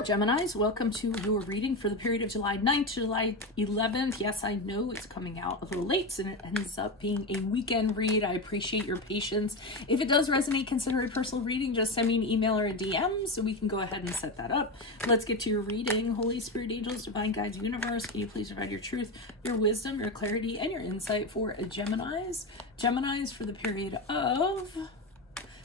Hello, Geminis. Welcome to your reading for the period of July 9th to July 11th. Yes, I know it's coming out a little late, and it ends up being a weekend read. I appreciate your patience. If it does resonate, consider a personal reading. Just send me an email or a DM so we can go ahead and set that up. Let's get to your reading. Holy Spirit, angels, divine guides, universe, can you please provide your truth, your wisdom, your clarity, and your insight for Geminis? Geminis for the period of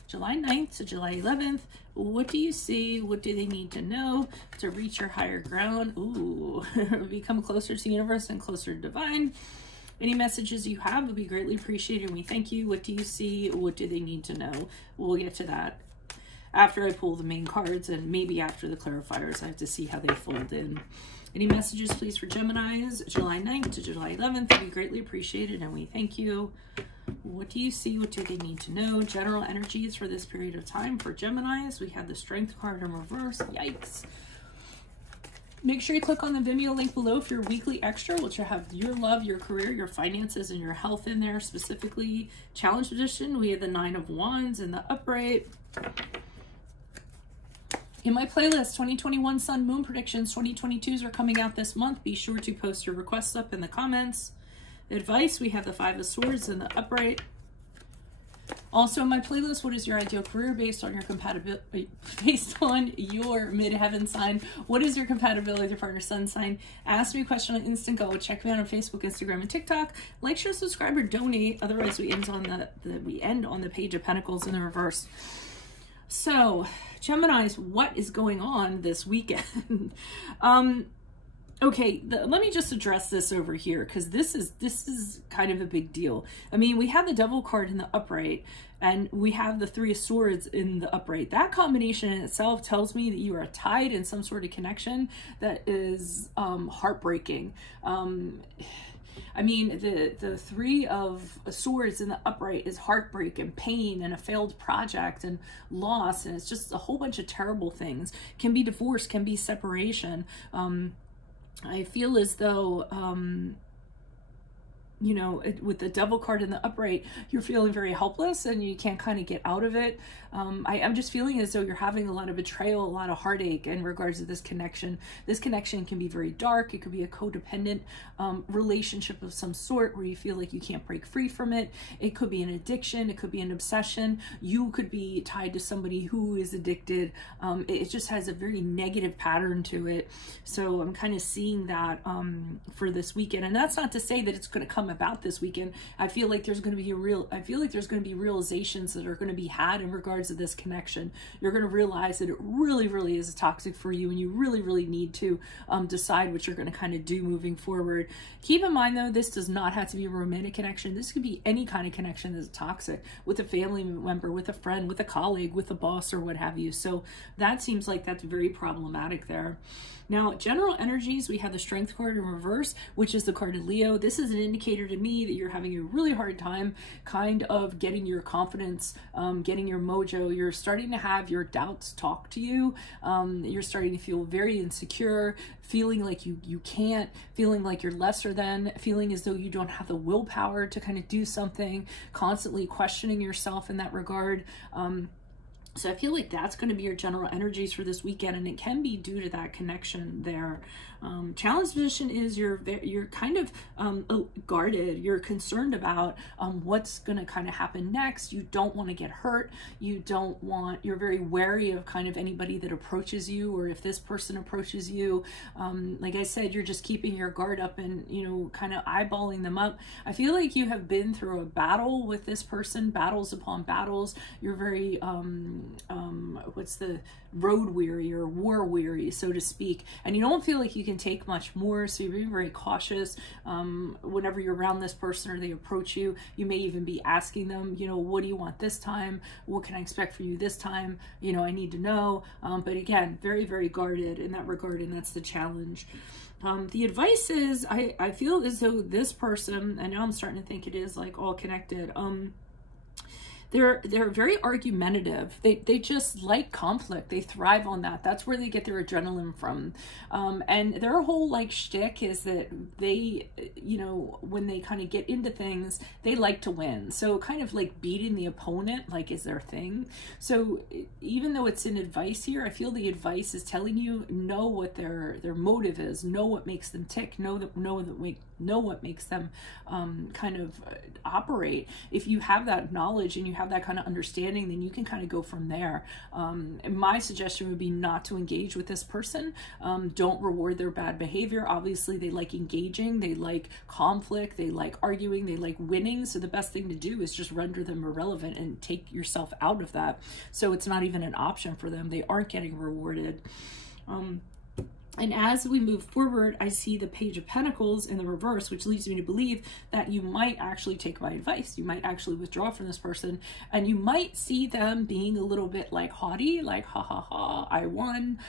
July 9th to July 11th. What do you see? What do they need to know to reach your higher ground? Ooh, become closer to the universe and closer to divine. Any messages you have would be greatly appreciated. We thank you. What do you see? What do they need to know? We'll get to that after I pull the main cards and maybe after the clarifiers. I have to see how they fold in. Any messages, please, for Geminis, July 9th to July 11th would be greatly appreciated, and we thank you. What do you see? What do they need to know? General energies for this period of time for Geminis. We have the Strength card in reverse. Yikes. Make sure you click on the Vimeo link below for your weekly extra, which will have your love, your career, your finances, and your health in there. Specifically, Challenge Edition, we have the 9 of Wands and the Upright. In my playlist, 2021 Sun Moon Predictions, 2022s are coming out this month. Be sure to post your requests up in the comments. Advice, we have the 5 of Swords and the Upright. Also in my playlist, what is your ideal career based on your compatibility, based on your midheaven sign? What is your compatibility with your partner's sun sign? Ask me a question on Instant Go. Check me out on Facebook, Instagram, and TikTok. Like, share, subscribe, or donate. Otherwise, we end on the Page of Pentacles in the reverse. So, Geminis, what is going on this weekend? Okay, let me just address this over here, because this is kind of a big deal. I mean, we have the Devil card in the Upright, and we have the 3 of Swords in the Upright. That combination in itself tells me that you are tied in some sort of connection that is heartbreaking. I mean, the 3 of Swords in the Upright is heartbreak and pain and a failed project and loss, and it's just a whole bunch of terrible things. Can be divorce, can be separation. I feel as though, you know, with the Devil card in the Upright, you're feeling very helpless and you can't kind of get out of it. I'm just feeling as though you're having a lot of betrayal, a lot of heartache in regards to this connection. This connection can be very dark. It could be a codependent relationship of some sort where you feel like you can't break free from it. It could be an addiction. It could be an obsession. You could be tied to somebody who is addicted. It just has a very negative pattern to it. So I'm kind of seeing that for this weekend. And that's not to say that it's going to come about this weekend. I feel like there's going to be realizations that are going to be had in regards to this connection. You're going to realize that it really, really is toxic for you, and you really, really need to decide what you're going to kind of do moving forward. Keep in mind, though, this does not have to be a romantic connection. This could be any kind of connection that's toxic, with a family member, with a friend, with a colleague, with a boss, or what have you. So that seems like that's very problematic there. Now, general energies, we have the Strength card in reverse, which is the card of Leo. This is an indicator to me that you're having a really hard time kind of getting your confidence, getting your mojo. You're starting to have your doubts talk to you. You're starting to feel very insecure, feeling like you can't, feeling like you're lesser than, feeling as though you don't have the willpower to kind of do something, constantly questioning yourself in that regard. So I feel like that's going to be your general energies for this weekend, and it can be due to that connection there. Challenge position is you're kind of guarded. You're concerned about what's going to kind of happen next. You don't want to get hurt. You're very wary of kind of anybody that approaches you, or if this person approaches you. Like I said, you're just keeping your guard up and, you know, kind of eyeballing them up. I feel like you have been through a battle with this person, battles upon battles. You're very, what's the road weary or war weary, so to speak, and you don't feel like you can take much more, so you're being very cautious whenever you're around this person or they approach you. You may even be asking them, you know, what do you want this time? What can I expect from you this time? You know, I need to know. But again, very, very guarded in that regard, and that's the challenge. The advice is, I feel as though this person, and now I'm starting to think it is like all connected, they're very argumentative. They just like conflict. They thrive on that. That's where they get their adrenaline from. And their whole like shtick is that they, you know, when they kind of get into things, they like to win. So kind of like beating the opponent, like, is their thing. So even though it's in advice here, I feel the advice is telling you, know what their motive is, know what makes them tick, know what makes them kind of operate. If you have that knowledge and you have that kind of understanding, then you can kind of go from there. And my suggestion would be not to engage with this person. Don't reward their bad behavior. Obviously, they like engaging, they like conflict, they like arguing, they like winning. So the best thing to do is just render them irrelevant and take yourself out of that. So it's not even an option for them. They aren't getting rewarded. And as we move forward, I see the Page of Pentacles in the reverse, which leads me to believe that you might actually take my advice. You might actually withdraw from this person, and you might see them being a little bit like haughty, like, ha ha ha, I won,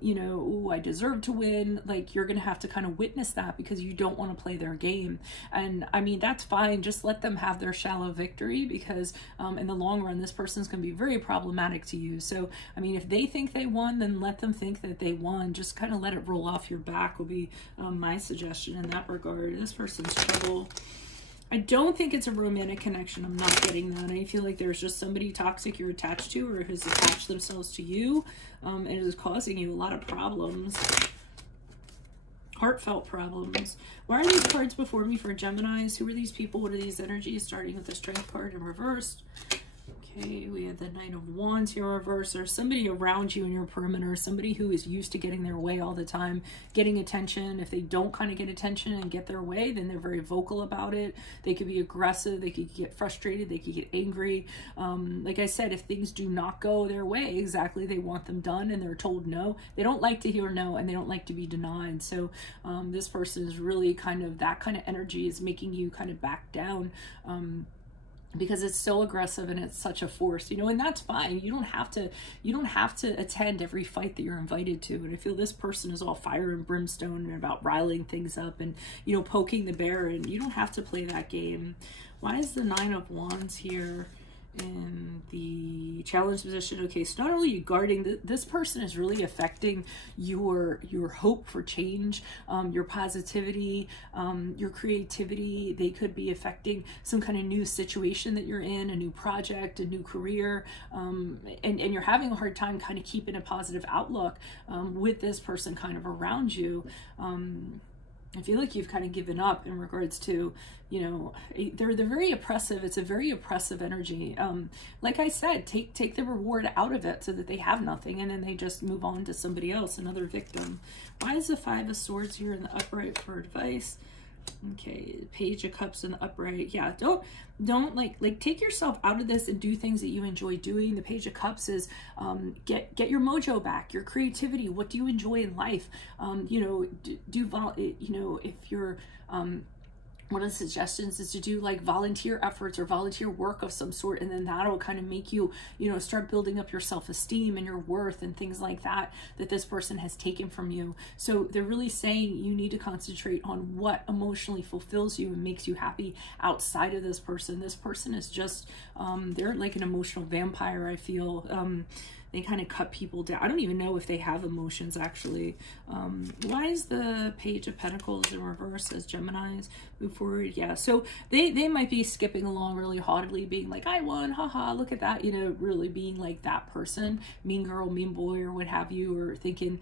you know, ooh, I deserve to win. Like, you're going to have to kind of witness that because you don't want to play their game. And I mean, that's fine. Just let them have their shallow victory, because in the long run, this person's going to be very problematic to you. So, I mean, if they think they won, then let them think that they won. Just kind of let it roll off your back will be my suggestion in that regard. This person's trouble. I don't think it's a romantic connection. I'm not getting that. I feel like there's just somebody toxic you're attached to, or has attached themselves to you, and it is causing you a lot of problems. Heartfelt problems. Why are these cards before me for Geminis? Who are these people? What are these energies? Starting with the Strength card in reverse. Okay, we have the Knight of Wands here in reverse. There's somebody around you in your perimeter, somebody who is used to getting their way all the time, getting attention. If they don't kind of get attention and get their way, then they're very vocal about it. They could be aggressive, they could get frustrated, they could get angry. Like I said, if things do not go their way exactly, they want them done and they're told no. They don't like to hear no, and they don't like to be denied. So this person is really kind of, that kind of energy is making you kind of back down. Because it's so aggressive and it's such a force, you know, and that's fine. You don't have to attend every fight that you're invited to. And I feel this person is all fire and brimstone and about riling things up and, you know, poking the bear, and you don't have to play that game. Why is the Nine of Wands here in the challenge position? Okay, so not only are you guarding, this person is really affecting your hope for change, your positivity, your creativity. They could be affecting some kind of new situation that you're in, a new project, a new career, and you're having a hard time kind of keeping a positive outlook with this person kind of around you. I feel like you've kind of given up in regards to, you know, they're very oppressive. It's a very oppressive energy. Like I said, take the reward out of it so that they have nothing, and then they just move on to somebody else, another victim. Why is the Five of Swords here in the upright for advice? Okay, Page of Cups in the upright. Yeah, don't like take yourself out of this and do things that you enjoy doing. The Page of Cups is get your mojo back, your creativity. What do you enjoy in life? You know, you know, if you're one of the suggestions is to do like volunteer efforts or volunteer work of some sort, and then that'll kind of make you, you know, start building up your self-esteem and your worth and things like that this person has taken from you. So they're really saying you need to concentrate on what emotionally fulfills you and makes you happy outside of this person. This person is just they're like an emotional vampire, I feel. They kind of cut people down. I don't even know if they have emotions, actually. Why is the Page of Pentacles in reverse as Geminis move forward? Yeah, so they might be skipping along really haughtily, being like, I won, haha, look at that, you know, really being like that person, mean girl, mean boy, or what have you, or thinking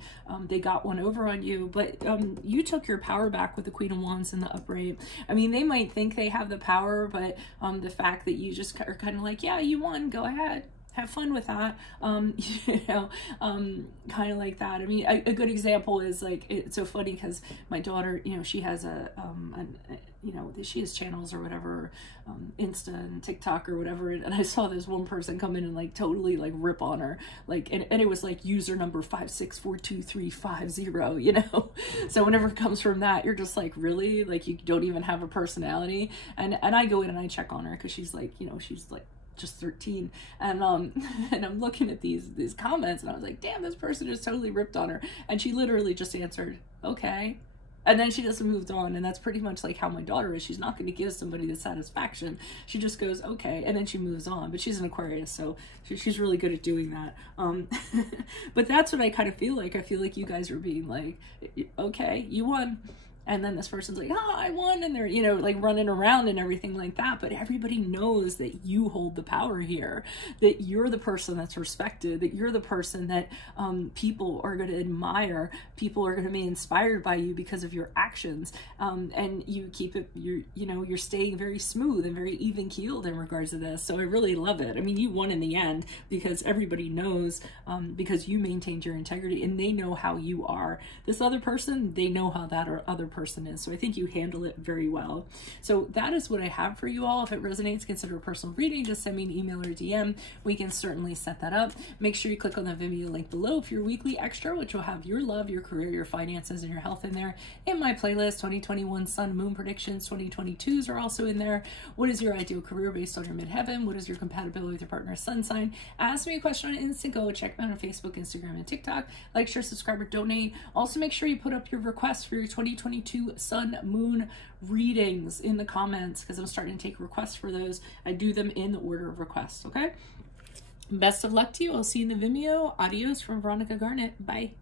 they got one over on you. But you took your power back with the Queen of Wands in the upright. I mean, they might think they have the power, but the fact that you just are kind of like, yeah, you won, go ahead. Have fun with that, you know, kind of like that. I mean, a good example is like, it's so funny because my daughter, you know, she has you know, she has channels or whatever, Insta and TikTok or whatever, and I saw this one person come in and like totally like rip on her, like, and it was like user number 5642350, you know. So whenever it comes from that, you're just like, really, like, you don't even have a personality. And I go in and I check on her because she's like, you know, she's like just 13, and I'm looking at these comments, and I was like, damn, this person just totally ripped on her, and she literally just answered, okay. And then she just moved on. And that's pretty much like how my daughter is. She's not going to give somebody the satisfaction. She just goes, okay. And then she moves on. But she's an Aquarius, so she's really good at doing that. But that's what I kind of feel like. I feel like you guys are being like, okay, you won. And then this person's like, oh, I won. And they're, you know, like running around and everything like that. But everybody knows that you hold the power here, that you're the person that's respected, that you're the person that people are going to admire. People are going to be inspired by you because of your actions. And you keep it, you're staying very smooth and very even keeled in regards to this. So I really love it. I mean, you won in the end because everybody knows, because you maintained your integrity and they know how you are. This other person, they know how that other person is. So I think you handle it very well. So that is what I have for you all. If it resonates, consider a personal reading. Just send me an email or DM. We can certainly set that up. Make sure you click on the Vimeo link below for your weekly extra, which will have your love, your career, your finances, and your health in there. In my playlist, 2021 Sun Moon predictions, 2022s are also in there. What is your ideal career based on your midheaven? What is your compatibility with your partner's sun sign? Ask me a question on Instant Go. Check me out on Facebook, Instagram, and TikTok. Like, share, subscribe, or donate. Also, make sure you put up your requests for your 2022 Sun Moon readings in the comments, because I'm starting to take requests for those. I do them in the order of requests. Okay, best of luck to you. I'll see you in the Vimeo. Adios from Veronica Garnett. Bye.